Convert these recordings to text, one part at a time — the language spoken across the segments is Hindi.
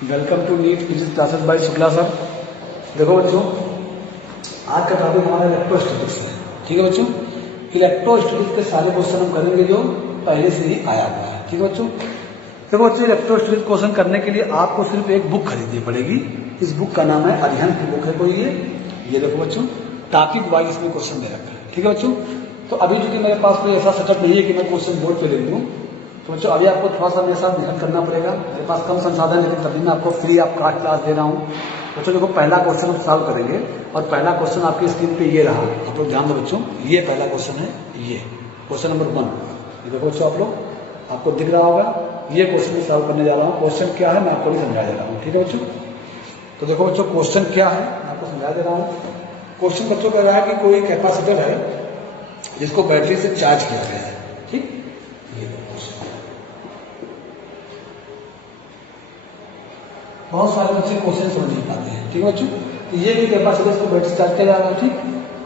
Welcome to NEET physics classes by Shukla sir. देखो बच्चों, आज का टॉपिक हमारा इलेक्ट्रोस्टैटिक्स है। ठीक है बच्चों, इलेक्ट्रोस्टैटिक्स के सारे क्वेश्चन हम करेंगे जो पहले से ही आया हुआ है। ठीक है बच्चों, देखो बच्चों, इलेक्ट्रोस्टैटिक्स क्वेश्चन करने के लिए आपको सिर्फ एक बुक खरीदनी पड़ेगी। इस बुक का नाम है अध्ययन की बुक है कोई ये देखो बच्चों, टॉपिक वाइज इसमें क्वेश्चन दे रखा है। ठीक है बच्चों, तो अभी चूंकि मेरे पास कोई ऐसा सेटअप नहीं है कि मैं क्वेश्चन बोर्ड पे ले लूँ, तो बच्चों अभी आपको थोड़ा सा मेरे साथ मेहनत करना पड़ेगा। मेरे पास कम संसाधन है, लेकिन तभी मैं आपको फ्री आपका क्लास दे रहा हूँ। बच्चों देखो, पहला क्वेश्चन हम सॉल्व करेंगे और पहला क्वेश्चन आपकी स्क्रीन पे ये रहा। आप लोग ध्यान दो बच्चों, ये पहला क्वेश्चन है, ये क्वेश्चन नंबर 1। ये देखो बच्चों, आप लोग आपको दिख रहा होगा, ये क्वेश्चन मैं सॉल्व करने जा रहा हूँ। क्वेश्चन क्या है मैं आपको भी समझा दे रहा हूँ। ठीक है बच्चों, तो देखो बच्चों, क्वेश्चन क्या है मैं आपको समझा दे रहा हूँ। क्वेश्चन बच्चों कह रहा है कि कोई कैपेसिटर है जिसको बैटरी से चार्ज किया गया है। ठीक, बहुत सारे बच्चे क्वेश्चन समझ नहीं पाते हैं। ठीक है बच्चों, तो ये भी कैपेसिटर को बैटरी चार्ज किया जा रहा है। ठीक,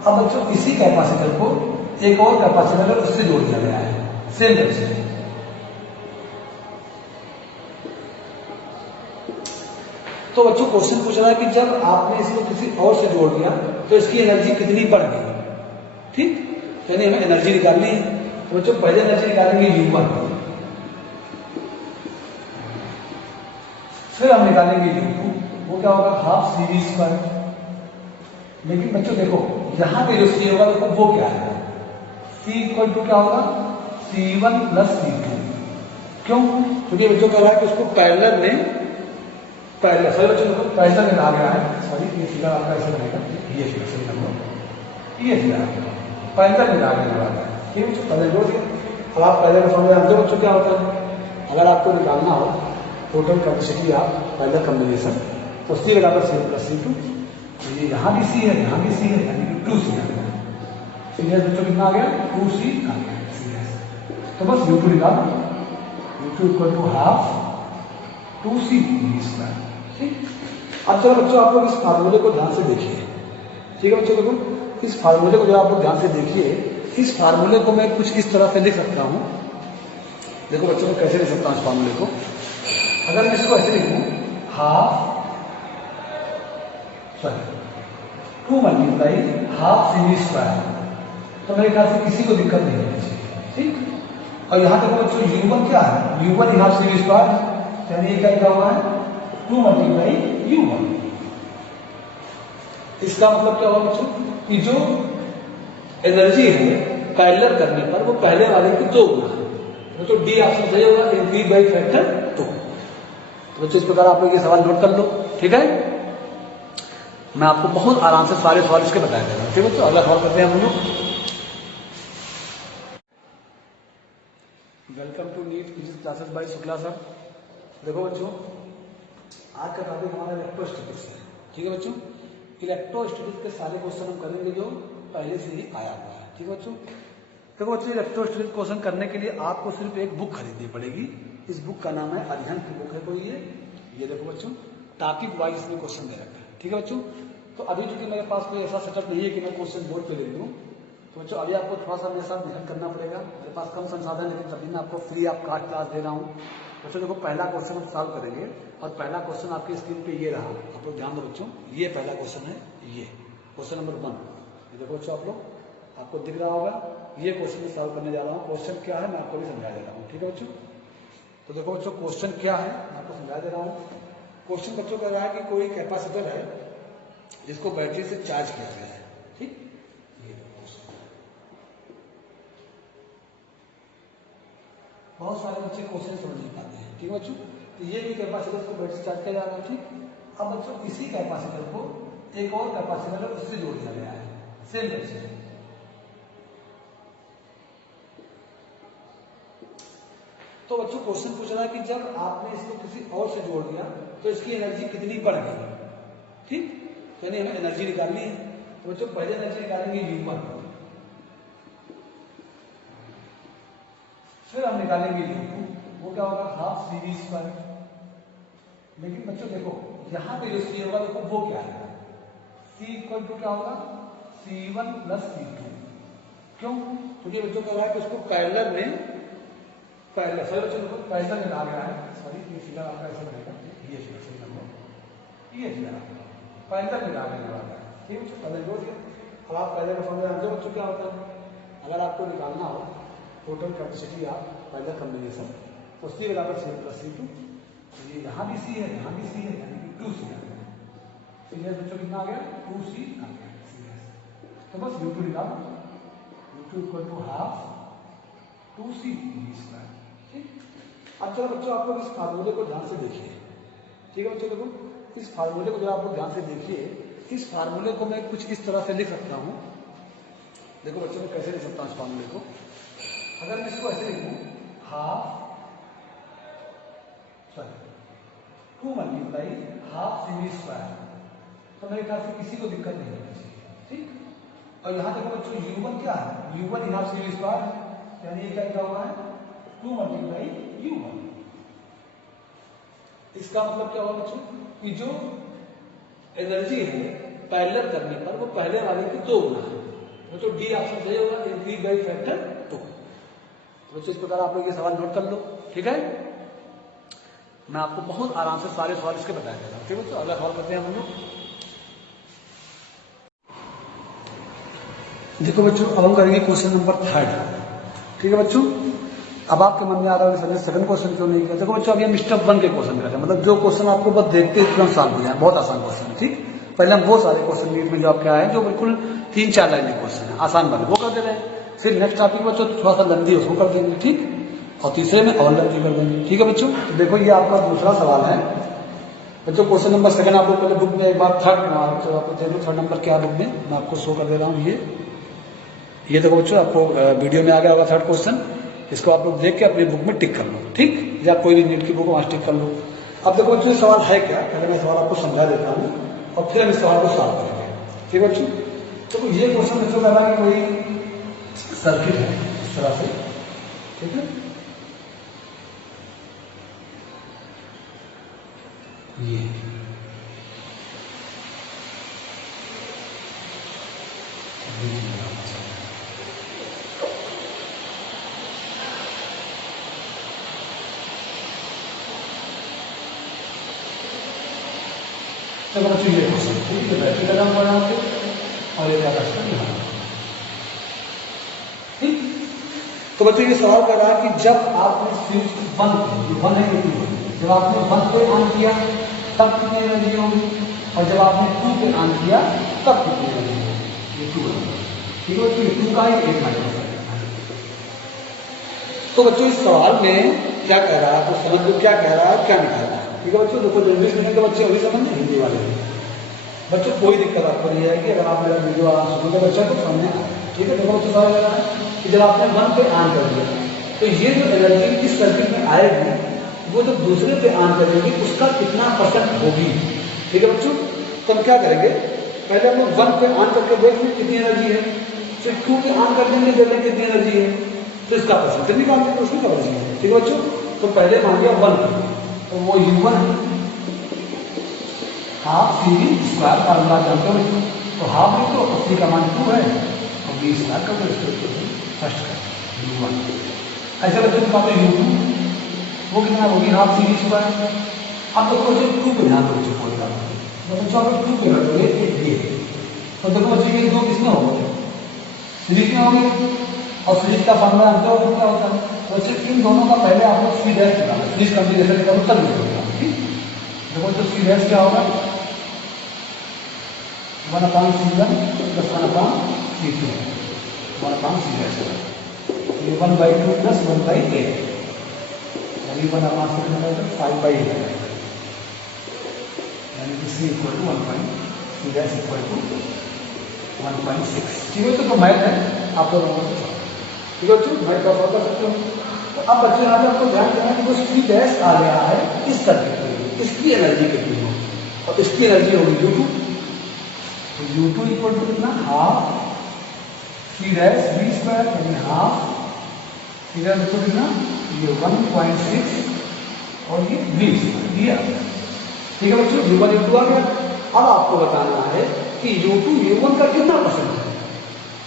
अब बच्चों इसी कैपेसिटर को एक और कैपेसिटर उससे जोड़ दिया गया है, सेम कैपेसिटर। तो बच्चों क्वेश्चन पूछ रहा है कि जब आपने इसको किसी और से जोड़ दिया तो इसकी एनर्जी कितनी बढ़ गई। ठीक, यानी हमें एनर्जी निकालनी है। तो बच्चों पहले एनर्जी निकालेंगे U1, फिर हम निकालेंगे U2, वो क्या होगा हाफ CV²। लेकिन बच्चों देखो, यहां पे जो C होगा देखो वो क्या है, C इक्वल टू क्या होगा C1 प्लस C2। क्यों? क्योंकि बच्चों कह रहा है कि उसको पैरेलल में सही बच्चों देखो पैरेलल में कहा गया है। सॉरी, ये सीधा आपका ऐसे बनेगा, ये सीधा सही नंबर, ये सीधा पैरेलल में कहा गया है। ठीक है बच्चों, पहले जोड़ दिया। अब आप पहले का समझ जानते हो बच्चों क्या होता है। अगर आपको निकालना हो total capacity of parallel combination, तो C बराबर C प्लस C2। तो ये यहाँ भी C है, यहाँ भी C है, यानी कि 2C आ गया। सीरियस बच्चों कितना आ गया, 2C आ गया सीरियस। तो बस U2 निकालो, U2 equal to half 2CV²। ठीक, अब चलो बच्चों आप लोग इस फार्मूले को ध्यान से देखिए। ठीक है बच्चों, देखो इस फार्मूले को जो आप लोग ध्यान से देखिए, इस फार्मूले को मैं कुछ इस तरह से लिख सकता हूं। देखो बच्चों, मैं कैसे लिख सकता हूं इस फार्मूले को। अगर मैं इसको ऐसे लिखूं, हाफ 2 मल्टीप्लाई हाफ CV², तो मेरे ख्याल से किसी को दिक्कत नहीं होगी। ठीक, और यहां देखो बच्चों U1 क्या है, U1 हाफ CV², यानी ये क्या लिखा हुआ है 2 मल्टीप्लाई U1। इसका मतलब क्या होगा बच्चों कि जो एनर्जी है पैरेलल करने पर वो पहले वाले की 2 गुना है। तो डी ऑप्शन सही होगा, इंक्रीज बाई फैक्टर 2। तो बच्चों इस प्रकार आप लोग ये सवाल नोट कर लो। ठीक है, मैं आपको बहुत आराम से सारे सवाल इसके बताया दे रहा हूँ। ठीक है, तो अगला सवाल करते हैं हम लोग। Welcome to NEET physics classes by Shukla sir. देखो बच्चों, आज का टॉपिक हमारा इलेक्ट्रोस्टैटिक्स है। ठीक है बच्चों, इलेक्ट्रोस्टैटिक्स के सारे क्वेश्चन हम करेंगे जो पहले से ही आया हुआ है। ठीक है बच्चों, देखो बच्चों, इलेक्ट्रोस्टैटिक्स क्वेश्चन करने के लिए आपको सिर्फ एक बुक खरीदनी पड़ेगी। इस बुक का नाम है अध्ययन की बुक है कोई ये देखो बच्चों, टॉपिक वाइज इसमें क्वेश्चन दे रखा है। ठीक है बच्चों, तो अभी चूंकि मेरे पास कोई ऐसा सेटअप नहीं है कि मैं क्वेश्चन बोर्ड पे ले लूँ, तो बच्चों अभी आपको थोड़ा सा मेरे साथ मेहनत करना पड़ेगा। मेरे पास कम संसाधन, लेकिन तभी मैं आपको फ्री आपका क्लास दे रहा हूँ। बच्चों देखो, पहला क्वेश्चन हम सॉल्व करेंगे और पहला क्वेश्चन आपकी स्क्रीन पे ये रहा। आप लोग ध्यान दो बच्चों, ये पहला क्वेश्चन है, ये क्वेश्चन नंबर 1। ये देखो बच्चों, आप लोग आपको दिख रहा होगा, ये क्वेश्चन मैं सॉल्व करने जा रहा हूँ। क्वेश्चन क्या है मैं आपको भी समझा दे रहा हूँ। ठीक है बच्चों, तो देखो बच्चों क्वेश्चन क्या है मैं आपको समझा दे रहा हूँ। क्वेश्चन बच्चों कह रहा है कि कोई कैपेसिटर है जिसको बैटरी से चार्ज किया गया है। ठीक, ये बहुत सारे बच्चे क्वेश्चन समझ नहीं पाते हैं। ठीक है बच्चों, तो ये भी कैपेसिटर को बैटरी चार्ज किया जा रहा है। ठीक, अब बच्चों इसी कैपेसिटर को एक और कैपेसिटर उससे जोड़ दिया गया है, सेम कैपेसिटर। तो बच्चों क्वेश्चन पूछ रहा है कि जब आपने इसको किसी और से जोड़ दिया तो इसकी एनर्जी कितनी बढ़ गई। ठीक, यानी हमें एनर्जी निकालनी है। तो बच्चों पहले एनर्जी निकालेंगे U1, फिर हम निकालेंगे U2, वो क्या होगा हाफ CV²। लेकिन बच्चों देखो, यहां पे जो C होगा देखो वो क्या है, C इक्वल टू क्या होगा C1 प्लस C2। क्यों? क्योंकि बच्चों कह रहा है कि उसको पैरेलल में सही बच्चों को पैरेलल में कहा गया है। सॉरी, ये सीधा आपका ऐसा बनेगा, ये सीधा ये किया पहले निकाल लेने वाला है, ठीक है। पहले जोड़ दिया। अब आप पहले का फॉर्मूला जानते हो बच्चों क्या होता है। अगर आपको निकालना हो टोटल कैपेसिटी आप पहले कम्बिनेशन उसकी बराबर सी प्लस सी टू, ये यहाँ भी सी है यहाँ भी सी है, यानी कि 2C आ गया। तो ये बच्चों कितना आ गया 2C आ गया। तो बस U2 निकालो, U2 equal to half 2C square, ठीक। अब चलो बच्चों आप लोग इस फार्मूले को ध्यान से देखिए, ठीक है बच्चों। देखो इस फार्मूले को जब आप लोग ध्यान से देखिए, इस फार्मूले को मैं कुछ इस तरह से लिख सकता हूं। देखो बच्चों मैं कैसे लिख सकता हूं इस फार्मूले को। अगर मैं इसको ऐसे लिखूं half 2 multiply half CV square, तो मेरे ख्याल से किसी को दिक्कत नहीं होगी, ठीक। और यहां देखो बच्चों U1 क्या है, U1 हाफ CV स्क्वायर, यानी ये क्या लिखा हुआ है 2 मल्टीप्लाई U1। इसका मतलब क्या हुआ बच्चों कि जो एनर्जी है पैरेलल करने पर वो पहले वाले की 2 गुना है, तो डी ऑप्शन सही होगा, इंक्रीज बाई फैक्टर 2। तो इस प्रकार आप लोग ये सवाल नोट कर लो, ठीक है। मैं आपको बहुत आराम से सारे सवाल इसके बता देता हूँ, ठीक है। तो अगला सवाल करते हैं हम लोग। देखो बच्चों अब हम करेंगे क्वेश्चन नंबर 3, ठीक है बच्चों। अब आपके मन में आ रहा है सर सेकंड क्वेश्चन क्यों नहीं किया। देखो बच्चों अभी हम स्टेप 1 के क्वेश्चन करते हैं, मतलब जो क्वेश्चन आपको बस देखते ही तुरंत सॉल्व हो जाए, बहुत आसान क्वेश्चन है, ठीक। पहले हम वो सारे क्वेश्चन नीट में जो आपके आए हैं जो बिल्कुल 3-4 लाइन के क्वेश्चन है आसान वाले वो कर दे रहे हैं। फिर नेक्स्ट टॉपिक बच्चों थोड़ा सा लंबी है उसको कर देंगे, ठीक। और तीसरे में और लंबी कर देंगे, ठीक है बच्चों। तो देखो ये आपका दूसरा सवाल है बच्चों। क्वेश्चन नंबर 2 आप लोग पहले बुक में एक बार थर्ड नंबर क्या बुक में मैं आपको शो कर दे रहा हूँ। ये देखो बच्चों आपको वीडियो में आ गया होगा थर्ड क्वेश्चन। इसको आप लोग देख के अपनी बुक में टिक कर लो, ठीक। या कोई भी नीट की बुक वहां टिक कर लो। अब देखो बच्चों सवाल है क्या, पहले मैं सवाल आपको समझा देता हूँ और फिर हम इस सवाल को सॉल्व करेंगे, ठीक बच्चों। तो ये क्वेश्चन बच्चों कह रहा है कि कोई सर्किट है इस तरह से, ठीक है। ये चलो बच्चों ये क्वेश्चन, ठीक है। बैटरी का नाम पढ़ा आपको और ये क्या क्वेश्चन यहाँ, ठीक। तो बच्चों ये सवाल कर रहा है कि जब आपने स्विच बंद है कितनी होगी, जब आपने 1 पे ऑन किया तब कितनी एनर्जी होगी, और जब आपने 2 पे ऑन किया तब कितनी एनर्जी होगी, ये 2 है, ठीक है बच्चों। 2 का ही 1 माइक्रोसेकंड। तो बच्चों इस सवाल में क्या कह रहा है, तो समझ लो क्या कह रहा है, क्या निकाल रहा है, ठीक है बच्चों। देखो इंग्लिश मीडियम के बच्चे अभी समझ हिंदी वाले बच्चों कोई दिक्कत आपको नहीं आएगी अगर आप मेरा वीडियो आराम सुनोगे बच्चा तो समझ आए, ठीक है। देखो बच्चों सवाल है कि जब आपने 1 पे ऑन कर दिया तो ये जो एनर्जी इस सर्किट में आएगी वो जब दूसरे पे ऑन करेंगे उसका कितना % होगी, ठीक है बच्चों। तो हम क्या करेंगे, पहले हम लोग 1 पे ऑन करके देख लें कितनी एनर्जी है, फिर 2 पे ऑन कर देंगे देख लें कितनी एनर्जी है, तो इसका % निकाल देंगे उसमें क्या एनर्जी है, ठीक है बच्चों। तो पहले मान लिया 1 तो वो U1 हाफ CV स्क्वायर का अनुमान जानते हो बच्चों। तो हाफ लिख दो, C का मान 2 है और B स्क्वायर का फर्स्ट कर U1। ऐसे बच्चों के पास U2 वो कितना होगी हाफ CV स्क्वायर। अब देखो बच्चों 2 पे ध्यान दो बच्चों कोई बात नहीं, तो बच्चों आप 2 पे रखोगे ये, तो देखो बच्चों ये 2 किसमें होगा सीरीज में होगी, और सीरीज का फॉर्मूला जानते हो क्या होता है। तो बच्चों इन दोनों का पहले आप लोग C डैश निकालो, सीरीज कॉम्बिनेशन निकालो तब निकलेगा, ठीक। देखो तो C डैश क्या होगा 1/C1 plus 1/C2 1/C dash, ये 1/2 प्लस 1/8 यानी 1/6 5/8 यानी कि C equal to 1.C dash equal to 1.6, ठीक है। तो मैथ है आप लोग, ठीक है बच्चों मैथ का सॉल्व कर सकते हो। तो अब बच्चों यहाँ पे आपको ध्यान देना है कि जो C डैश आ गया है इस सर्किट में इसकी एनर्जी कितनी हो, और इसकी एनर्जी होगी U2। तो U2 इक्वल टू कितना half C dash V square यानी हाफ C डैश इक्वल कितना ये 1.6 और ये V स्क्वायर दिया, ठीक है बच्चों। U1 U2 आ गया। अब आपको बताना है कि U2 U1 का कितना % है।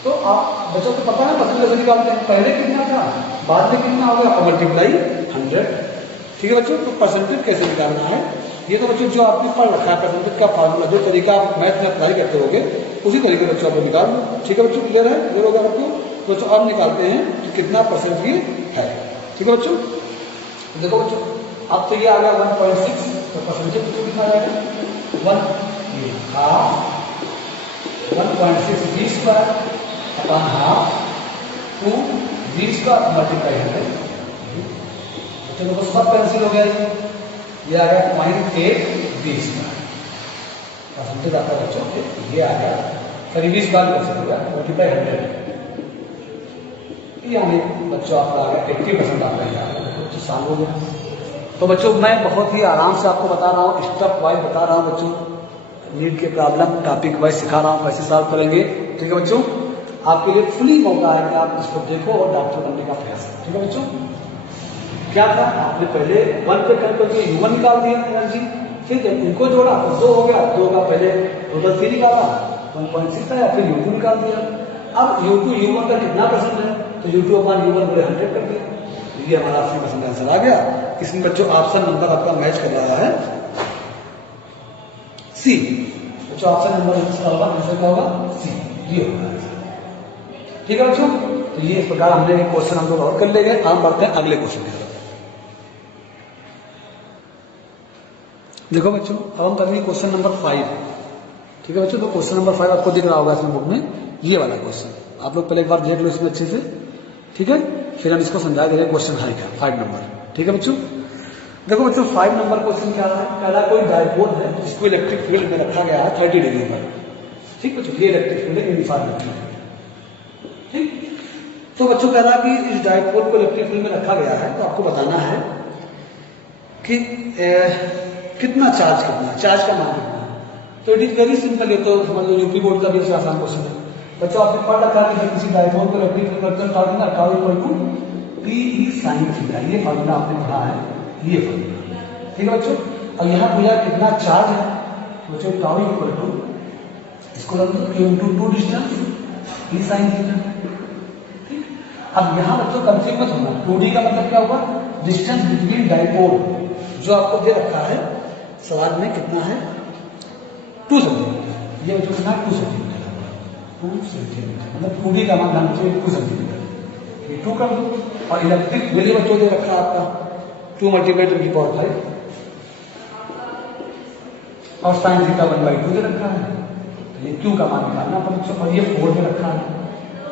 तो आप बच्चों को पता है % कैसे निकालते हैं, पहले कितना था बाद में कितना होगा और मल्टीप्लाई 100, ठीक है बच्चों। तो % कैसे निकालना है ये तो बच्चों जो आपने पढ़ रखा है परसेंटेज का फार्मूला, जो तरीका आप मैथ में अप्लाई करते होगे उसी तरीके बच्चों आप निकाल लो। ठीक है बच्चों, क्लियर है? क्लियर होगा आपको? तो बच्चों अब निकालते हैं कि कितना परसेंट ये है। ठीक है बच्चों, देखो बच्चों अब तो ये आ गया 1.6, तो परसेंटेज कितना आ जाएगा 1.6 v square upon half 2 v square multiply 100। चलो तो सब कैंसिल हो गया, ये आ गया 0.8 v स्क्वायर परसेंटेज आपका बच्चों, ये आ गया करीब 20 बार कैंसिल हो गया मल्टीप्लाई 100, यानी बच्चों आपका आ गया 80% आपका ये आ गया, बच्चों सॉल्व हो गया। तो बच्चों मैं बहुत ही आराम से आपको बता रहा हूँ, स्टेप वाइज बता रहा हूँ बच्चों, नीट के प्रॉब्लम टॉपिक वाइज सिखा रहा हूँ कैसे सॉल्व करेंगे। ठीक है बच्चों, आपके लिए फुली मौका है कि आप इसको देखो और डॉक्टर बनने का प्रयास करें। ठीक है बच्चों, क्या था आपने पहले 1 पे कर करके u1 निकाल दिया एनर्जी, फिर जब इनको जोड़ा तो 2 हो गया, 2 का पहले टोटल 3 निकाला 1.6 आया, फिर u2 निकाल दिया। अब u2 u1 का कितना परसेंट है, तो u2 अपॉन u1 बड़े 100 कर दिया, ये हमारा 80% आंसर आ गया। इसमें बच्चों ऑप्शन नंबर आपका मैच कर रहा है सी। बच्चों ऑप्शन नंबर आंसर क्या होगा, सी, ये होगा। ठीक है बच्चों, तो ये इस प्रकार हमने एक क्वेश्चन हम लोग और कर लेंगे। हम बढ़ते हैं अगले क्वेश्चन की तरफ। देखो बच्चों अब हम करेंगे क्वेश्चन नंबर 5। ठीक है बच्चों, तो क्वेश्चन नंबर 5 आपको दिख रहा होगा इसमें बुक में, ये वाला क्वेश्चन आप लोग पहले एक बार देख लो इसमें अच्छे से। ठीक है, फिर हम इसको समझा देंगे क्वेश्चन 5 नंबर। ठीक है बच्चों, देखो बच्चों 5 नंबर क्वेश्चन क्या रहा है, कह रहा कोई डायपोल है जिसको इलेक्ट्रिक फील्ड में रखा गया है 30 डिग्री पर। ठीक बच्चों, ये इलेक्ट्रिक फील्ड है यूनिफॉर्म। ठीक, तो बच्चों कह रहा कि इस डायपोल को इलेक्ट्रिक फील्ड में रखा गया है, तो आपको बताना है कि कितना चार्ज का मान कितना है। तो इट इज वेरी सिंपल, ये तो समझ लो यूपी बोर्ड का भी आसान क्वेश्चन है। बच्चों आपने पढ़ रखा है कि किसी डायपोल को इलेक्ट्रिक फील्ड करते हैं tau equal to p E sine theta, ये फॉर्मूला आपने पढ़ा है, ये फॉर्मूला। ठीक है बच्चों, अब यहाँ पूछा कितना चार्ज है, बच्चों टाउ इक्वल टू इसको रख दो q इंटू 2 डिस्टेंस ई साइन थीटा। ठीक, अब यहाँ बच्चों कंफ्यूज मत होना, 2d का मतलब क्या होगा, डिस्टेंस बिटवीन डायपोल, जो आपको दे रखा है सवाल में कितना है 2 सेंटीमीटर, ये बच्चों कितना 2 सेंटीमीटर, 2 सेंटीमीटर मतलब 2d का मान 2 सेंटीमीटर, ये 2 कर दो। और इलेक्ट्रिक फील्ड बच्चों दे रखा है आपका 2 मल्टीप्लाई 10 की पावर 5 और साइन थीटा 1/2 दे रखा है, तो ये q का मान निकालना था बच्चों, और ये 4 दे रखा है,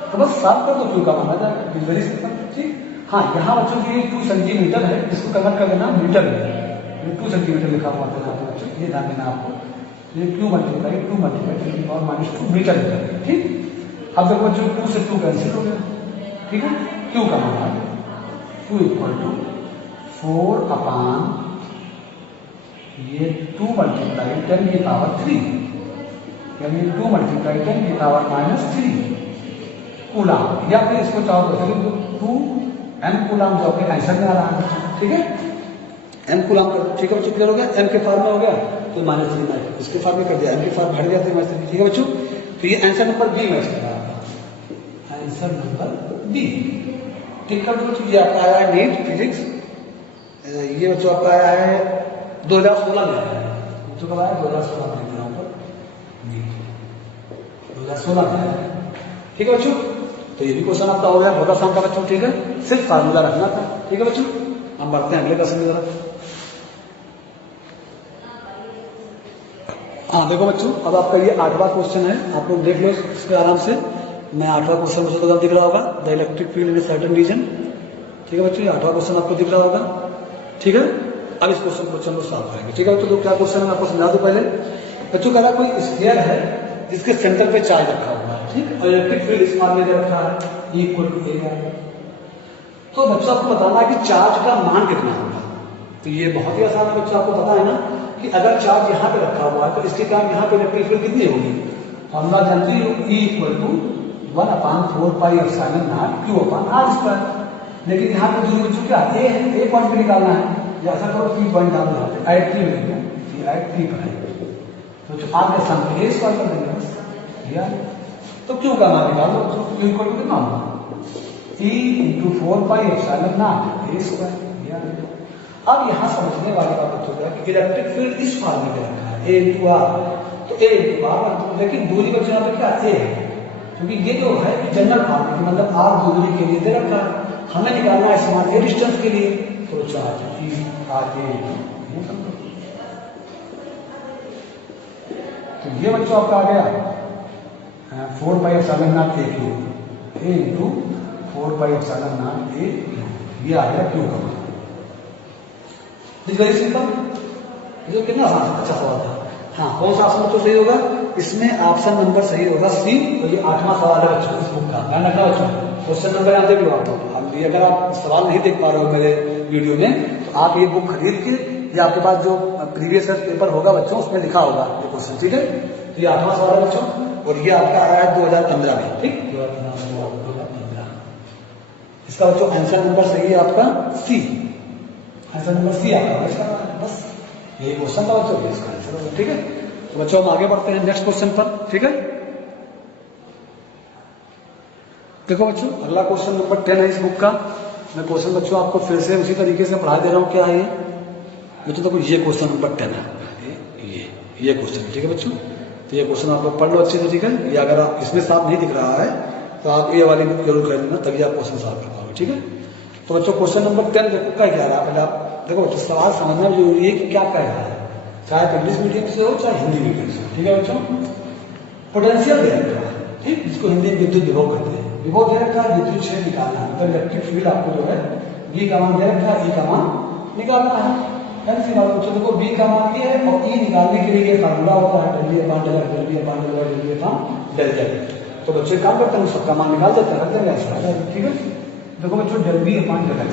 तो बस साफ कर दो q का मान आ जाएगा, वेरी सिंपल। ठीक, हाँ यहाँ बच्चों की 2 सेंटीमीटर है, इसको कन्वर्ट कर देना मीटर में, 2 सेंटीमीटर लिखा हुआ था बच्चों, ये ध्यान देना आपको, ये q मल्टीप्लाई 2 मल्टीप्लाई 10 की पावर -2 मीटर मीटर। ठीक, अब देखो बच्चों 2 से 2 कैंसिल हो गया। ठीक है, q का मान आ गया q इक्वल टू 4 अपॉन ये 2 मल्टीप्लाई 10 की पावर 3, यानी 2 मल्टीप्लाई 10 की पावर -3 कूलाम, या फिर इसको चाहो तो 2 m कूलाम जो आपके आंसर में आ रहा है। ठीक है, m कूलाम कर दो। ठीक है बच्चों, क्लियर हो गया, m के फॉर्म में हो गया तो -3 इसके फॉर्म में कर दिया, m के फॉर्म हट गया तो -3। ठीक है बच्चों, तो ये आंसर नंबर बी मैच कर रहा है, आंसर नंबर बी। ठीक कर दो बच्चों, ये आपका आया है नीट फिजिक्स, ये बच्चों आपका आया है 2016 में आया है, बच्चों कब आया 2016 में, यहाँ पर नीट 2016 में आया है। ठीक है बच्चों, तो ये भी क्वेश्चन आपका हो गया, बहुत आसान था बच्चों। ठीक है, सिर्फ फार्मूला रखना था। ठीक है बच्चों, हम बढ़ते हैं अगले क्वेश्चन की तरफ। हाँ देखो बच्चों, अब आपका ये 8वां क्वेश्चन है, आप लोग देख लो इसके आराम से। मैं 8वां क्वेश्चन मुझे तो दिख रहा होगा, the electric field in certain region. ठीक है बच्चों, ये 8वां क्वेश्चन आपको दिख रहा होगा। ठीक है, अब इस क्वेश्चन को सॉल्व करेंगे। ठीक है बच्चों, तो क्या क्वेश्चन है मैं आपको समझा दूं पहले। बच्चों कह रहा कोई स्फीयर है जिसके सेंटर पे चार्ज रखा हुआ है, ठीक, और इलेक्ट्रिक फील्ड इस फॉर्म में दे रखा है E इक्वल टू A। तो बच्चों आपको बताना है कि चार्ज का मान कितना होगा। तो ये बहुत ही आसान है बच्चों, आपको पता है ना कि अगर चार्ज यहाँ पे रखा हुआ है तो इसके कारण यहाँ पे इलेक्ट्रिक फील्ड कितनी होगी, फॉर्मूला जानते हो, E equal to 1/4 pi epsilon naught Q upon R square. लेकिन यहाँ पे दूरी बच्चों क्या है, A है, A पॉइंट पे निकालना है, ऐसा करो 3 पॉइंट डाल दो, ऐड 3 मिलेगा, ये ऐड 3 पर है, तो जो R के सामने A स्क्वायर कर देंगे बस यार। तो Q का मान निकाल दो, तो Q इक्वल टू कितना होगा, E into 4 pi epsilon not A square. अब यहाँ समझने वाली बात बच्चों क्या है कि इलेक्ट्रिक फील्ड इस फॉर्मूले में रखा है A/R, तो A/R, लेकिन दूरी बच्चों यहाँ पे क्या A है, क्योंकि ये जो है जनरल फॉर्मूला मतलब R दूरी के लिए दे रखा है, हमें निकालना है समान ए डिस्टेंस के लिए, तो तो ये बच्चों आपका आ गया 4πε0 A इंटू 4πε0 A, ये आ गया क्यू का मान। वेरी सिंपल, ये कितना आसान अच्छा सवाल था। हाँ, कौन सा ऑप्शन तो सही होगा, इसमें ऑप्शन नंबर सही होगा सी, और ये 8वां सवाल है बच्चों इस बुक का, ध्यान रखना बच्चों। क्वेश्चन नंबर यहाँ देख लो आप लोग, अगर आप सवाल नहीं देख पा रहे हो मेरे वीडियो में तो आप ये बुक खरीद के, या आपके पास जो प्रीवियस पेपर होगा बच्चों उसमें लिखा होगा ये क्वेश्चन, ठीक है। तो ये 8वां सवाल है बच्चों, और ये आपका आया है 2015 में, ठीक 2015। इसका बच्चों आंसर नंबर सही है आपका सी, आंसर नंबर सी आपका इसका, बस यही क्वेश्चन था बच्चों, इसका आंसर, ठीक है। तो बच्चों हम आगे बढ़ते हैं नेक्स्ट क्वेश्चन पर, ठीक है। देखो बच्चों अगला क्वेश्चन नंबर 10 है इस बुक का। मैं क्वेश्चन बच्चों आपको फिर से उसी तरीके से पढ़ा दे रहा हूँ, क्या है ये बच्चों, देखो ये क्वेश्चन नंबर 10 है, ये क्वेश्चन, ठीक है बच्चों। तो ये क्वेश्चन आप लोग पढ़ लो अच्छे से, ठीक है। ये अगर आप इसमें साफ नहीं दिख रहा है तो आप ये वाली बुक जरूर खरीदना, तभी आप क्वेश्चन सॉल्व कर पाओगे, ठीक है। तो बच्चों क्वेश्चन नंबर 10 देखो क्या कह रहा है, पहले आप देखो बच्चों सवाल समझना भी जरूरी है कि क्या कह रहा है, चाहे इंग्लिश मीडियम से हो चाहे हिंदी मीडियम से, ठीक है बच्चों। पोटेंशियल दे रखा है, ठीक, जिसको हिंदी में विद्युत विभव कहते हैं, विभव दे रखा है, विद्युत क्षेत्र निकालना है, मतलब इलेक्ट्रिक फील्ड आपको जो है V का मान दे रखा है, E का मान निकालना है। देखो B का मान ये है, और E निकालने के लिए ये फार्मूला होता है del V upon del x, del V upon del y, del V upon del z। तो बच्चे काम करते हैं, सबका मान निकाल देते हैं, रख देंगे ऐसा, ठीक है। देखो बच्चों del V upon del x,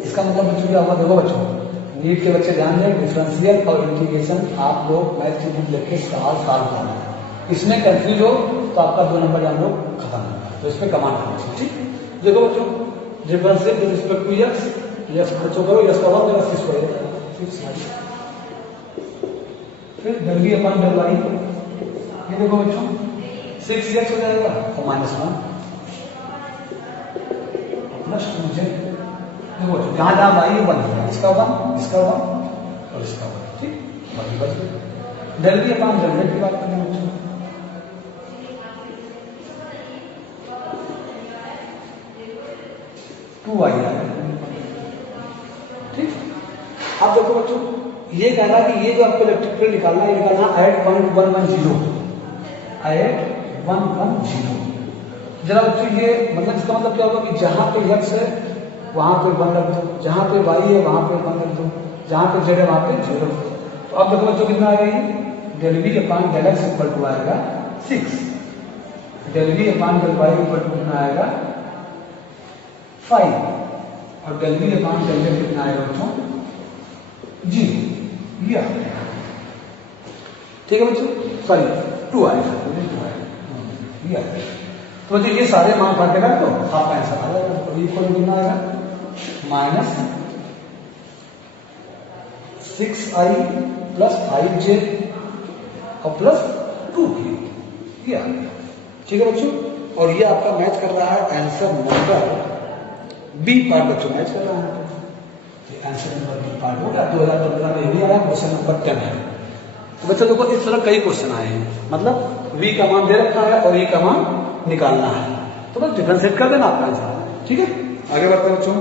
इसका मतलब बच्चों क्या होगा, देखो बच्चों नीट के बच्चे ध्यान दें, डिफरेंशियल और इंटीग्रेशन आप लोग मैथ की बुक लेके सवाल सॉल्व करना है, इसमें कंफ्यूज हो तो आपका 2 नंबर जान लो खत्म होगा, तो इसमें कमांड करना, ठीक। देखो बच्चों differential with respect to x, yes बच्चों करो, यस का 1 मेरा 6 हो जाएगा, फिर del v upon del y, ये देखो बच्चों 6x हो जाएगा और -1 प्लस 2z। देखो बच्चों जहां जहां y है 1 है, इसका 1 इसका 1 और इसका 1, ठीक, बाकी बच गया। del v upon del z की बात करें बच्चों, 2y आएगा, ठीक। अब देखो बच्चों ये कह रहा है कि ये जो आपको इलेक्ट्रिक फील्ड निकालना है, निकालना एट 110, एट 110। जरा बच्चों ये मतलब इसका मतलब क्या होगा कि जहां पे x है वहां पे 1 रख दो, जहां पे y है वहां पे 1 रख दो, जहां पे z है वहां पे 0। तो अब देखो बच्चों कितना आएगा ये, del v upon del x equal to आएगा 6, del v upon del y equal to कितना आएगा 5, और del v upon del z कितना आएगा बच्चों 0, ये आ गया, ठीक है बच्चों, सॉरी 2 आएगा, ये आ गया। तो बच्चों ये सारे मान पढ़ के रख दो, आपका आंसर आ जाएगा। तो इक्वल टू कितना आएगा -6i प्लस 5j और प्लस 2k, ये आ गया, ठीक है बच्चों। और ये आपका मैच कर रहा है आंसर नंबर बी पार्ट, बच्चों मैच कर रहा है, आंसर नंबर बी पार्ट हो गया। 2015 में भी आया, क्वेश्चन नंबर 10 है। तो बच्चों देखो इस तरह कई क्वेश्चन आए हैं, मतलब v का मान दे रखा है और e का मान निकालना है, तो बस डिफरेंशिएट कर देना आपका आंसर, ठीक है। आगे बढ़ते हैं बच्चों,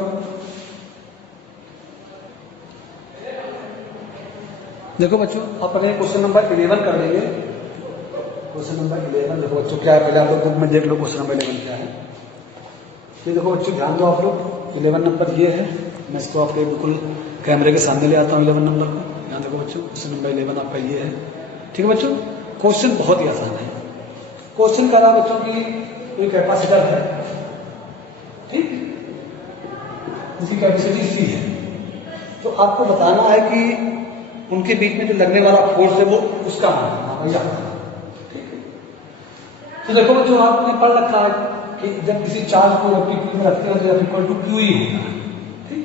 देखो बच्चों आप अपने क्वेश्चन नंबर 11 कर देंगे। क्वेश्चन नंबर 11 देखो बच्चों क्या है, पहले आप लोग बुक में देख लो क्वेश्चन नंबर 11 क्या है। ये देखो बच्चों ध्यान दो आप लोग, 11 नंबर ये है, मैं इसको आपके बिल्कुल कैमरे के सामने ले आता हूँ 11 नंबर को। ध्यान देखो बच्चों क्वेश्चन नंबर 11 आपका ये है, ठीक है बच्चों। क्वेश्चन बहुत ही आसान है। क्वेश्चन कर रहा बच्चों की कोई कैपेसिटर है, ठीक, इसकी कैपेसिटी C है, तो आपको बताना है कि उनके बीच में जो लगने वाला फोर्स है वो उसका मान है, ठीक। तो देखो बच्चों आपने पढ़ रखा है कि जब किसी चार्ज को इलेक्ट्रिक में रखते हैं तो इक्वल टू क्यू ही होता है, ठीक।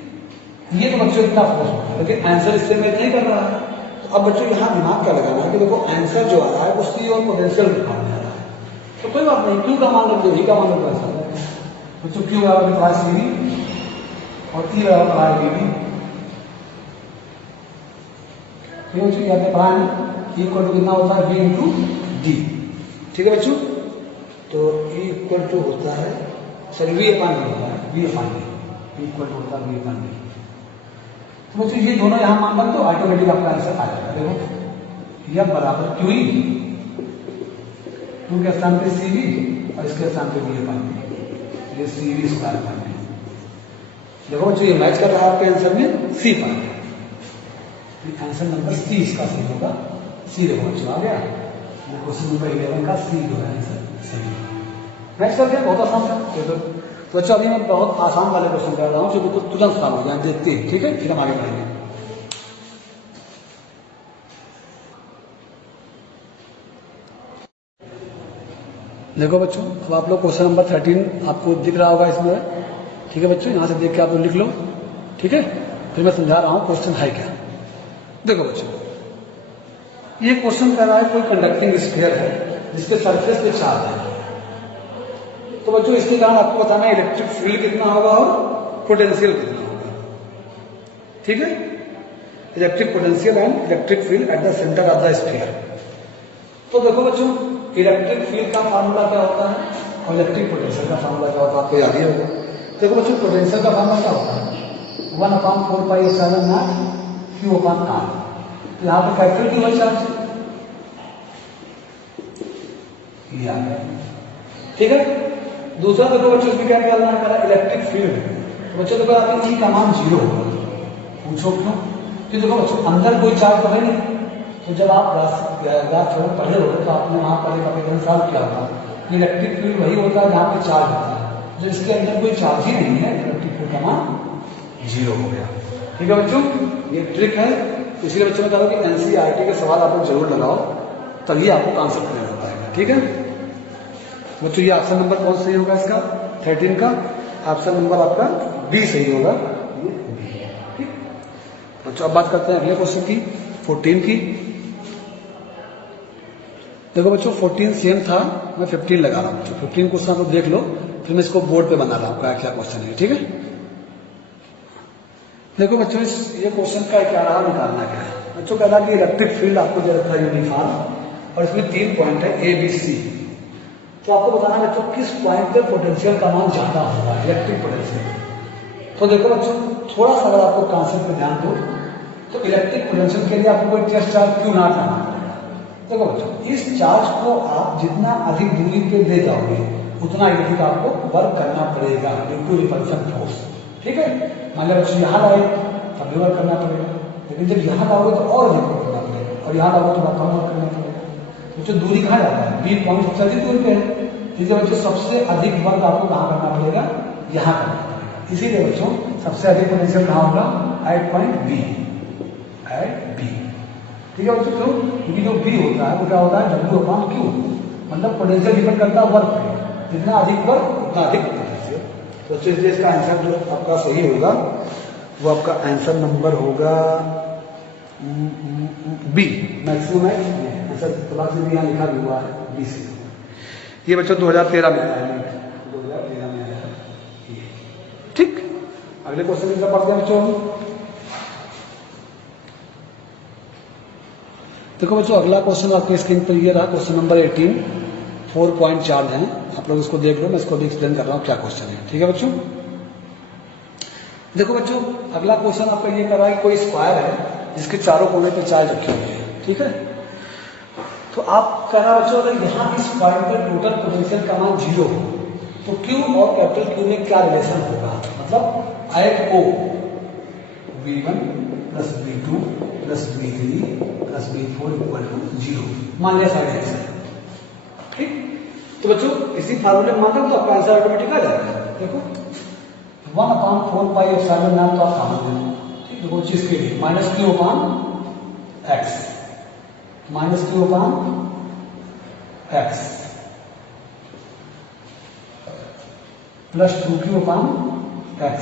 ये तो बच्चों इतना फोर्स होता है, लेकिन आंसर इससे मैच नहीं कर रहा है। तो अब बच्चों यहाँ दिमाग क्या लगाना है कि देखो आंसर जो आ रहा है वो C और पोटेंशियल दिखाने आ रहा है, तो कोई बात नहीं, क्यू का मान रख दो, V का मान रख दो, ऐसा बच्चों क्यू बराबर है CV और E बराबर है VB, ठीक है बच्चों, यहाँ पे पढ़ा है इक्वल टू कितना होता है, v इंटू डी। ठीक है बच्चों, तो E इक्वल टू होता है, सॉरी v अपान डी होता है, v upon d equal to होता है v अपान डी। तो बच्चों ये दोनों यहाँ मान लो तो ऑटोमेटिक आपका आंसर आ जाएगा। देखो यह बराबर क्यू ई, टू के स्थान पे सी वी और इसके स्थान पे v अपान डी, ये सी वी स्क्वायर अपान डी। देखो बच्चों ये मैच कर रहा है आपके आंसर में C part, answer number C इसका सही होगा। सी देखो बच्चों आ गया, क्वेश्चन नंबर 11 का सी जो है आंसर सही मैच कर गया, बहुत आसान था। तो बच्चों अभी मैं बहुत आसान वाले क्वेश्चन कर रहा हूँ जो बिल्कुल तुरंत सॉल्व हो जाए, देखते हैं। ठीक है, फिर हम आगे बढ़ेंगे। देखो बच्चों, अब आप लोग क्वेश्चन नंबर 13 आपको दिख रहा होगा इसमें। ठीक है बच्चों, यहां से देख के आप लोग लिख लो। ठीक है, फिर मैं समझा रहा हूं क्वेश्चन है क्या। देखो बच्चों, ये क्वेश्चन कह रहा है कोई कंडक्टिंग स्फीयर है जिसके सरफेस पे चार्ज है। तो बच्चों इसके कारण आपको बताना है इलेक्ट्रिक फील्ड कितना होगा और पोटेंशियल कितना होगा। ठीक है, electric potential and electric field at the centre of the sphere. तो देखो बच्चों, इलेक्ट्रिक फील्ड का फार्मूला क्या होता है और इलेक्ट्रिक पोटेंशियल का फार्मूला क्या होता है, आपको याद ही होगा। देखो बच्चों, पोटेंशियल का फार्मूला क्या होता है, 1/4πε0 Q/R। तो यहाँ पे कैपिटल क्यू है चार्ज, ये आ गया। ठीक है, दूसरा देखो बच्चों इसमें क्या निकालना है, इलेक्ट्रिक फील्ड। तो बच्चों देखो आपके ई का मान 0 होगा। पूछो क्यों, कि देखो बच्चों अंदर कोई चार्ज तो है नहीं। तो जब आप ग्राफ थ्योरम पढ़े होते तो आपने वहां पर एक अभिकरण सॉल्व किया होगा, इलेक्ट्रिक फील्ड वही होता है जहाँ पे चार्ज होता है। जो इसके अंदर कोई चार्ज ही नहीं है, इलेक्ट्रिक फील्ड का मान 0 हो गया। ठीक है बच्चों, ये ट्रिक है। इसलिए बच्चों ने कहा कि एनसीईआरटी के सवाल आप लोग जरूर लगाओ, तभी आपको कॉन्सेप्ट क्लियर हो पाएगा। ठीक है बच्चों, ये ऑप्शन नंबर कौन सही होगा इसका, 13 का ऑप्शन नंबर आपका बी सही होगा। ठीक बच्चों, अब बात करते हैं अगले क्वेश्चन की, 14 की। देखो बच्चों 14 सेम था, मैं 15 लगा रहा हूँ। 15 क्वेश्चन आप लोग देख लो, फिर मैं इसको बोर्ड पे बना रहा हूँ क्या क्या क्वेश्चन है। ठीक है, देखो बच्चों ये क्वेश्चन का क्या रहा, निकालना क्या है। बच्चों कह रहा कि इलेक्ट्रिक फील्ड आपको दे रखा है यूनिफॉर्म, और इसमें 3 पॉइंट है ए बी सी। तो आपको बताना बच्चों किस पॉइंट पे पोटेंशियल का मान ज्यादा होगा, इलेक्ट्रिक पोटेंशियल। तो देखो बच्चों थोड़ा सा अगर आपको कॉन्सेप्ट पे ध्यान दो, तो इलेक्ट्रिक पोटेंशियल के लिए आपको कोई टेस्ट चार्ज क्यू नॉट लाना पड़ेगा। देखो बच्चों इस चार्ज को आप जितना अधिक दूरी पे ले जाओगे उतना अधिक आपको वर्क करना पड़ेगा ड्यू टू रिपल्शन फोर्स। ठीक है, मान लो बच्चों यहाँ लाए तब भी वर्क करना पड़ेगा, लेकिन जब यहाँ लाओगे तो और अधिक वर्क करना पड़ेगा, और यहाँ लाओगे तो कम वर्क करना पड़ेगा। बच्चों दूरी कहाँ जाता है, बी पॉइंट सबसे अधिक दूरी पे है। इसलिए बच्चों सबसे अधिक वर्क आपको कहाँ करना पड़ेगा, यहाँ करना पड़ेगा। इसीलिए बच्चों सबसे अधिक पोटेंशियल कहाँ होगा, at point B, at B. ठीक है बच्चों, क्यों, क्योंकि जो बी होता है वो क्या होता है, W/Q, मतलब पोटेंशियल डिपेंड करता है वर्क पे, जितना अधिक वर्क उतना अधिक पोटेंशियल। तो बच्चों इसलिए इसका आंसर जो आपका सही होगा वो आपका आंसर नंबर होगा बी, मैक्सिमम आंसर क्लास में यहाँ लिखा भी हुआ है बी से। ये बच्चों 2013 में आया है, 2013 में आया है। ठीक, अगले क्वेश्चन की पढ़ते हैं बच्चों। देखो बच्चों अगला क्वेश्चन आपके स्क्रीन पर ये रहा, क्वेश्चन नंबर 18, 4 पॉइंट चार्ज है। आप लोग इसको देख लो, मैं इसको एक्सप्लेन कर रहा हूँ क्या क्वेश्चन है। ठीक है बच्चों, देखो बच्चों अगला क्वेश्चन आपका ये कर रहा है कोई स्क्वायर है जिसके चारों कोने पे चार्ज रखे हुए हैं। ठीक है, तो आप कहना बच्चों अगर यहाँ इस पॉइंट पर टोटल पोटेंशियल का मान 0 हो तो Q और कैपिटल Q में क्या रिलेशन होगा, मतलब at O V1 plus V2 plus V3 plus V4 equal to 0, मान लिया साइड एक्स है। ठीक, तो बच्चों इसी फार्मूले में मान लो तो आपका आंसर ऑटोमेटिक आ जाएगा। देखो 1/4πε0 तो आप कॉमन ले लो। ठीक, देखो चीज के लिए -Q/x, -Q/x प्लस 2Q/x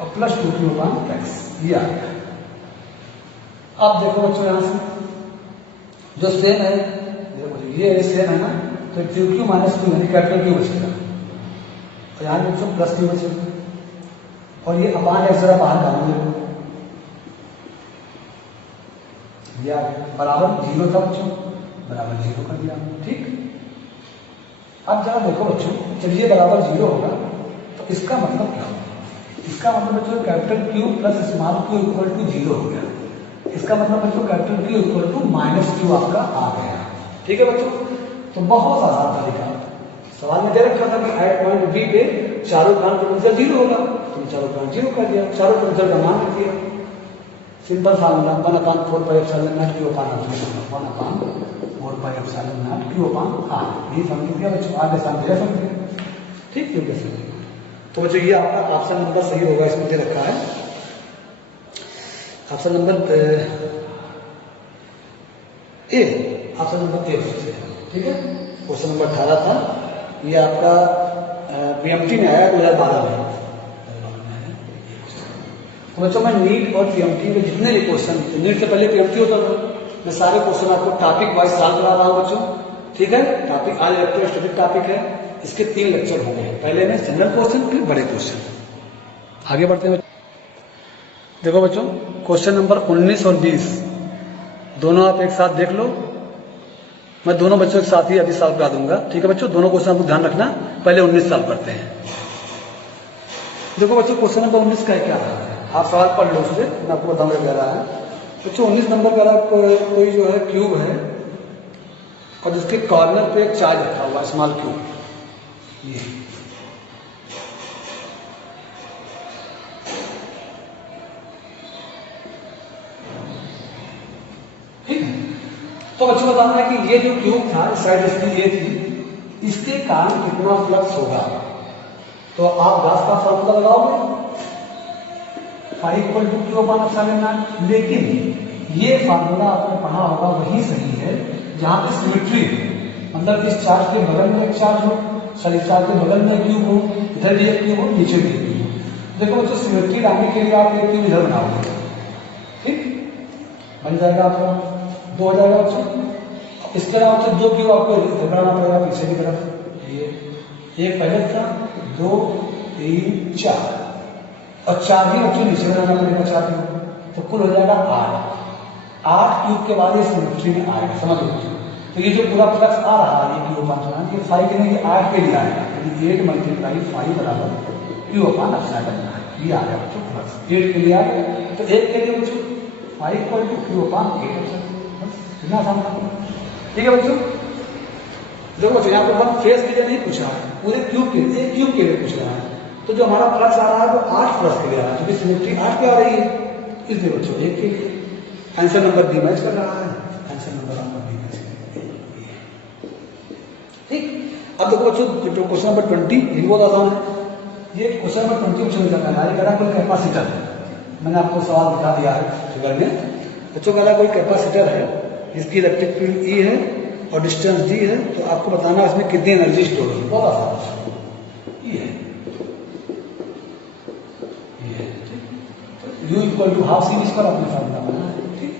और प्लस 2Q/x, ये आ गया। अब देखो बच्चों यहां से जो सेम है, ये सेम है ना, तो Q माइनस Q यानी कैपिटल Q बचेगा, और यहाँ बच्चों प्लस Q बचेगा, और ये अपान एक्स जरा बाहर डालेंगे। ये बराबर 0 था बच्चों, बराबर 0 कर दिया, ठीक। अब जरा देखो बच्चों, जब ये बराबर 0 होगा तो इसका मतलब क्या होगा? इसका मतलब बच्चों capital Q plus small q equal to 0 हो गया। इसका मतलब बच्चों capital Q equal to -q आपका आ गया, ठीक है बच्चों। तो बहुत आसान तरीका, सवाल में दे रखा था कि एट पॉइंट बी पे चारों प्लान पोटेंशियल 0 होगा, तुम चारों प्लान 0 कर दिया, चारों पोटेंशियल का मान रख दिया। सिंपल फार्मूला 1/4πε0 q अपान 1/4πε0 q अपान r, यही समझ गया बच्चों, आगे समझ समझ ठीक है। तो बच्चों ये आपका ऑप्शन नंबर सही होगा, इसमें दे रखा है option number A, option number A, ठीक है। क्वेश्चन नंबर 18 था, ये आपका पीएमटी में आया 2012 में। तो बच्चों मैं नीट और पीएमटी में जितने भी क्वेश्चन, नीट से पहले पीएमटी होता था, मैं सारे क्वेश्चन आपको टॉपिक वाइज सॉल्व करा रहा हूं बच्चों, ठीक है। टॉपिक आज इलेक्ट्रोस्टैटिक टॉपिक है, इसके 3 लेक्चर होंगे, पहले में जनरल क्वेश्चन फिर बड़े क्वेश्चन। आगे बढ़ते हैं। देखो बच्चों क्वेश्चन नंबर 19 और 20 दोनों आप एक साथ देख लो, मैं दोनों बच्चों के साथ ही अभी सॉल्व करा दूंगा, ठीक है बच्चों। दोनों क्वेश्चन आपको ध्यान रखना, पहले 19 सॉल्व करते हैं। देखो बच्चों क्वेश्चन नंबर 19 का क्या रहा है, आप सवाल पढ़ लो उससे, मैं आपको बताऊंगा क्या रहा है बच्चों। 19 नंबर का कोई जो है क्यूब है और जिसके कॉर्नर पे एक चार्ज रखा हुआ स्मॉल क्यूब, ये ठीक है। तो बच्चों बताना है कि ये जो क्यूब था, साइड इसकी ये थी, इसके कारण कितना फ्लक्स होगा। तो आप गॉस का फॉर्मूला लगाओगे, phi equal to q upon epsilon naught, लेकिन ये फार्मूला आपने पढ़ा होगा वही सही है जहां पे सिमेट्री है, मतलब इस चार्ज के बगल में एक चार्ज हो, सॉरी चार्ज के बगल में क्यूब हो, इधर भी एक क्यूब हो, नीचे भी एक क्यूब हो। देखो बच्चों सिमेट्री लाने के लिए आप एक क्यूब इधर बनाओगे, ठीक बन जाएगा आपका 2 हो जाएगा बच्चों। इसके अलावा तो 2 क्यूब आपको इधर बनाना पड़ेगा पीछे की तरफ, ये एक पहले था 2 3 4 और 4 भी बच्चों नीचे बनाना पड़ेगा 4 क्यूब, तो कुल हो जाएगा 8 क्यूब के बाद ये सिमेट्री में आएगा, समझ लो। तो ये जो पूरा फ्लक्स आ रहा है ये क्यू अपान ये 5 के नहीं 8 के लिए आएगा, यानी 8 मल्टीप्लाई 5 बराबर क्यू अपान एप्सिलॉन नॉट, ये आ गया बच्चों फ्लक्स 8 के लिए आ गया। तो 1 के लिए बच्चों 5 इक्वल टू क्यू अपान 8, कितना आसान है, ठीक है बच्चों। देखो बच्चों यहाँ पर 1 फेस के लिए नहीं पूछा है, पूरे क्यूब के लिए, एक क्यूब के लिए पूछ रहा है। तो जो हमारा फ्लक्स आ रहा है वो 8 फ्लक्स के लिए आ रहा है, क्योंकि सिमेट्री 8 पे आ रही है, इसलिए बच्चों 1 के लिए आंसर नंबर डी मैच कर रहा है, आंसर नंबर आपका डी मैच ठीक। अब देखो बच्चों क्वेश्चन नंबर 20, ये बहुत आसान है, ये क्वेश्चन नंबर 20 क्वेश्चन करना है, ये कह कोई कैपेसिटर है, मैंने आपको सवाल दिखा दिया है फिगर में बच्चों, कह कोई कैपेसिटर है जिसकी इलेक्ट्रिक फील्ड ई है और डिस्टेंस डी है, तो आपको बताना इसमें कितनी एनर्जी स्टोर है, बहुत आसान है, ये U equal to half C square आपने फार्मूला बनाना है, ठीक।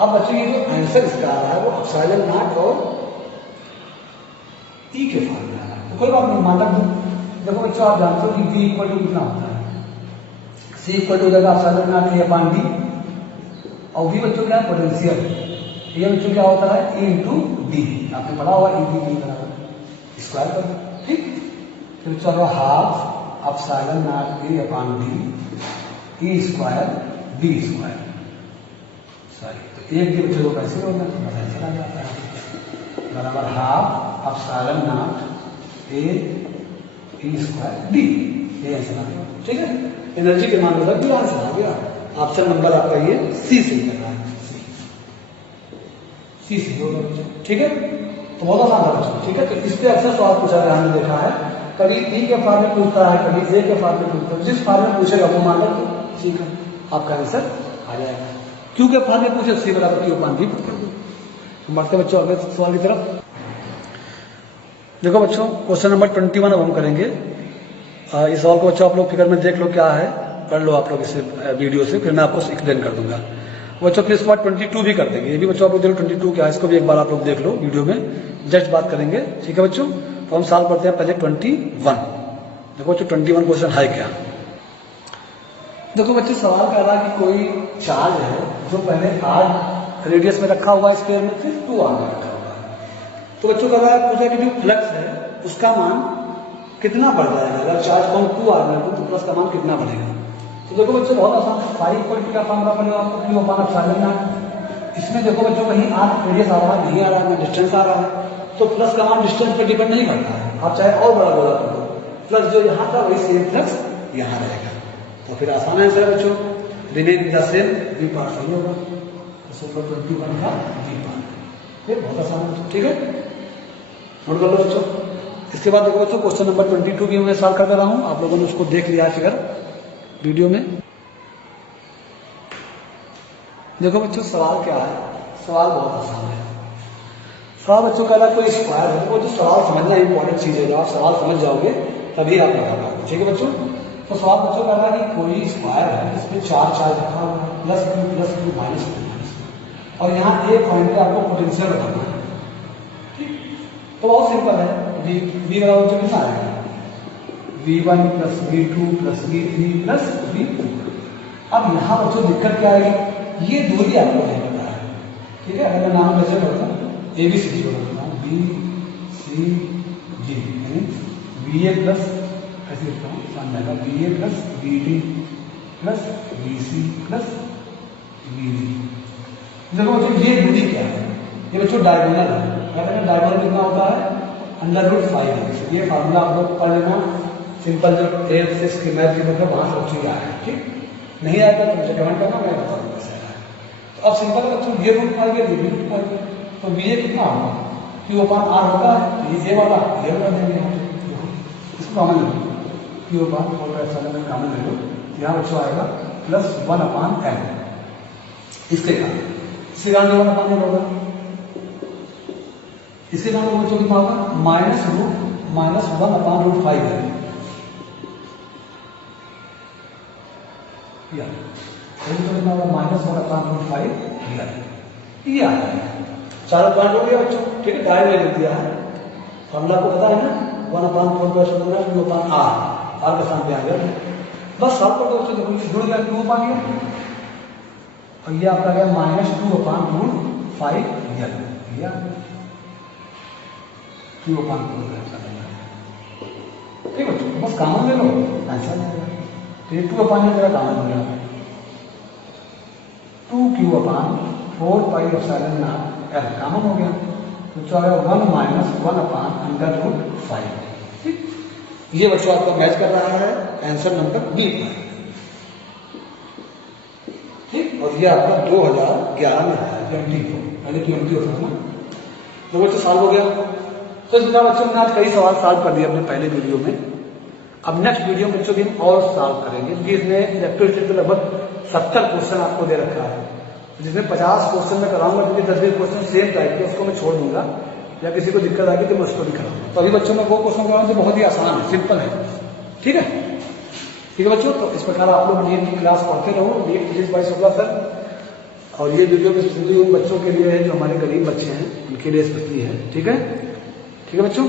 अब बच्चों ये जो आंसर इसका आ रहा है वो एप्सिलॉन नॉट और E के फार्मूला है, तो कोई बात नहीं मान रख दो। देखो बच्चों आप जानते हो कि V इक्वल टू कितना होता है, C इक्वल टू हो जाएगा epsilon not A upon D, और V बच्चों क्या है पोटेंशियल, ये बच्चों क्या होता है E इंटू डी, आपने पढ़ा होगा E डी बराबर स्क्वायर कर, ठीक। फिर चलो half epsilon not A upon D E square D square, sorry तो एक के बच्चों को कैसे होगा पता चला जाता है, बराबर half epsilon not a E square D, ये आंसर आ गया, ठीक है। एनर्जी के मान बदल दिया, आंसर आ गया। ऑप्शन नंबर आपका ये सी सही कर रहा है, सी सही होगा बच्चों, ठीक है। तो बहुत आसान था बच्चों, ठीक है। तो इस पे अक्सर सवाल पूछा गया, हमने देखा है कभी ई के फॉर्म में पूछता है, कभी ए के फॉर्म में पूछता है, जिस फॉर्म में पूछेगा वो मान लो सी का आपका आंसर आ जाएगा। क्यू के फॉर्म में पूछे सी बराबर क्यू अपान वी कर दो। बढ़ते बच्चों अगले सवाल की तरफ। देखो बच्चों क्वेश्चन नंबर 21 अब हम करेंगे। इस सवाल को बच्चों आप लोग फिगर में देख लो क्या है, पढ़ लो आप लोग इस वीडियो से, फिर मैं आपको एक्सप्लेन कर दूंगा। बच्चों फिर इस बार 22 भी कर देंगे, ये भी बच्चों आप लोग देख लो 22 क्या है, इसको भी एक बार आप लोग देख लो वीडियो में, जस्ट बात करेंगे, ठीक है बच्चों। तो हम सॉल्व करते हैं पहले 21। देखो बच्चों 21 क्वेश्चन है क्या। देखो बच्चे सवाल कर रहा है कि कोई चार्ज है जो पहले रेडियस में रखा हुआ है स्क्वायर में, फिर 2r में रखा हुआ है। तो बच्चों का पूछा कि जो फ्लक्स है उसका मान कितना बढ़ जाएगा अगर चार्ज को हम 2r में रखूं तो फ्लक्स का मान कितना बढ़ेगा। तो देखो बच्चों बहुत आसान है, फाई इक्वल टू का फॉर्मूला पड़ेगा आपको Q अपॉन एप्सिलॉन नॉट। इसमें देखो बच्चों कहीं r रेडियस आ रहा है, नहीं आ रहा है, डिस्टेंस आ रहा है, तो फ्लक्स का मान डिस्टेंस पर डिपेंड नहीं करता है। आप चाहे और बड़ा गोला कर दो, फ्लक्स जो यहाँ था वही सेम फ्लक्स यहाँ रहेगा। तो फिर आसान आंसर है बच्चों, remain with the same, B part सही होगा। तो 21 का बी पार्ट, ये बहुत आसान है, ठीक है, नोट कर लो बच्चों। इसके बाद देखो बच्चों क्वेश्चन नंबर 22 भी मैं सॉल्व कर दे रहा हूँ, आप लोगों ने उसको देख लिया है फिगर वीडियो में। देखो बच्चों सवाल क्या है, सवाल बहुत आसान है। सवाल बच्चों का कोई स्क्वायर है, वो जो सवाल समझना इंपॉर्टेंट चीज है, जो आप सवाल समझ जाओगे तभी आप लगा पाओगे, ठीक है बच्चों। तो सवाल बच्चों का है कि कोई स्क्वायर है जिसमें 4 चार्ज रखा हुआ है, प्लस Q माइनस Q, और यहाँ एक पॉइंट पे आपको पोटेंशियल बताना है, ठीक। तो बहुत सिंपल है, V वाला बच्चों कितना आएगा, V1 plus V2 plus V3 plus V4। अब यहाँ बच्चों दिक्कत क्या आएगी, ये दूरी आपको नहीं पता है, ठीक है। अगर मैं नाम कैसे पढ़ता हूँ, ABCD बोलता हूँ, B C G, यानी VA प्लस ऐसे लिखता हूँ, सामने आएगा VA plus VD plus VC plus VD। देखो बच्चों ये दूरी क्या है, ये बच्चों डायगोनल है, डायगोनल कितना होता है, √5। ये फार्मूला आप लोग पढ़ लेना, सिंपल जो 8 से इसकी मैथ की बुक है वहां से बच्चों आया है, ठीक। नहीं आएगा तो मुझे कमेंट करना, मैं बता दूंगा कैसे आया है। तो अब सिंपल है बच्चों, ये रूट मार गया, ये रूट मार गया, तो VA कितना होगा, Q अपॉन R होता है, ये वाला ये वाला देंगे यहाँ पे, इसको कॉमन ले लो, Q अपॉन 4 कॉमन ले लो, यहाँ बच्चों आएगा प्लस 1 अपॉन L, इसके कारण 1 अपॉन L होगा, इसके कारण बच्चों कितना होगा, -1 अपॉन √5 है, कितना होगा, -1 अपॉन √5 ये आ जाएगा। चारों पॉइंट हो गया बच्चों, ठीक है, डायरेक्ट ले दिया है, फॉर्मूला आपको पता है ना, 1 अपॉन 4 Q अपॉन R के सामने आ गया, बस सॉल्व कर दो बच्चों। देखो जुड़ गया, Q अपॉन गया, और ये आपका गया -2 अपॉन √5 ये Q अपॉन 4, ठीक है बच्चों, बस कॉमन ले लो आंसर आ जाएगा। तो ये 2 अपॉन मेरा कॉमन हो गया, 2Q upon 4 pi epsilon not L common हो गया, तो जो आएगा 1 अपॉन √5, ठीक। ये बच्चों आपको मैच कर रहा है आंसर नंबर बी पर, ठीक। और ये आपका 2011 में आया 20 को, पहले 20 होता है ना, तो बच्चों सॉल्व हो गया। तो इस प्रकार बच्चों ने आज कई सवाल सॉल्व कर दिए अपने पहले वीडियो में। अब नेक्स्ट वीडियो में बच्चों भी हम और सॉल्व करेंगे, क्योंकि इसमें इलेक्ट्रिसिटी पे लगभग 70 क्वेश्चन आपको दे रखा है, जिसमें 50 क्वेश्चन मैं कराऊंगा, क्योंकि 10 क्वेश्चन सेम टाइप के, उसको मैं छोड़ दूंगा, या किसी को दिक्कत आएगी तो मैं उसको भी कराऊंगा। तो अभी बच्चों में वो क्वेश्चन कराऊंगा जो बहुत ही आसान है, सिंपल है, ठीक है, ठीक है बच्चों। तो इस प्रकार आप लोग नीट की क्लास पढ़ते रहो, NEET physics by Shukla sir. और ये वीडियो स्पेशली उन बच्चों के लिए है जो हमारे गरीब बच्चे हैं, उनके लिए स्पेशली है, ठीक है, ठीक है बच्चों।